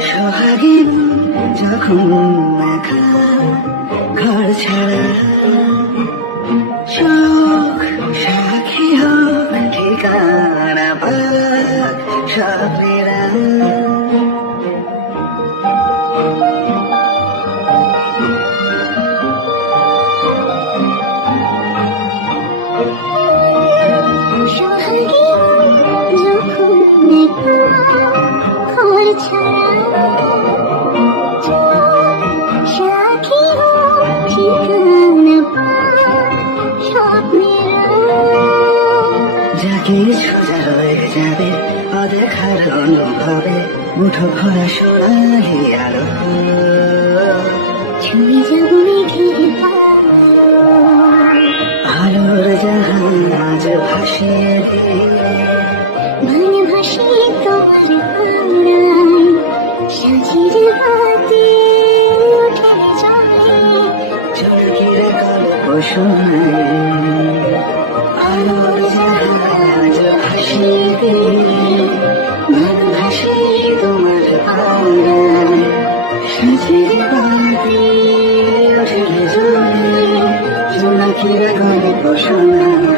সোহাগী যখন একা ঘর ছাড়া চোখ সাক্ষী হোক ঠিকানা পাক স্বপ্নেরা সোহাগী যখন একা ঘর ছাড়া সাক্ষী হোক ঠিকানা পাক স্বপ্নেরা যাকে সোজা হয়ে যাবে অদেখার অনুভবে মুঠো ভরা সোনালি আলো ছুঁয়ে যাব মেঘের আলোর জাহান আজ ভাসিয়ে দিয়ে মান ভাসিয়ে তোমার পাড়ায় সাজির বাতি উঠে চলে চুলকিরে গল্প শোনায় আলোর জাহান আজ ভাসিয়ে দিয়ে মান ভাসিয়ে তোমার পাড়ায় সাজির বাতি উঠে চলে চুলকিরে গল্প শোনায়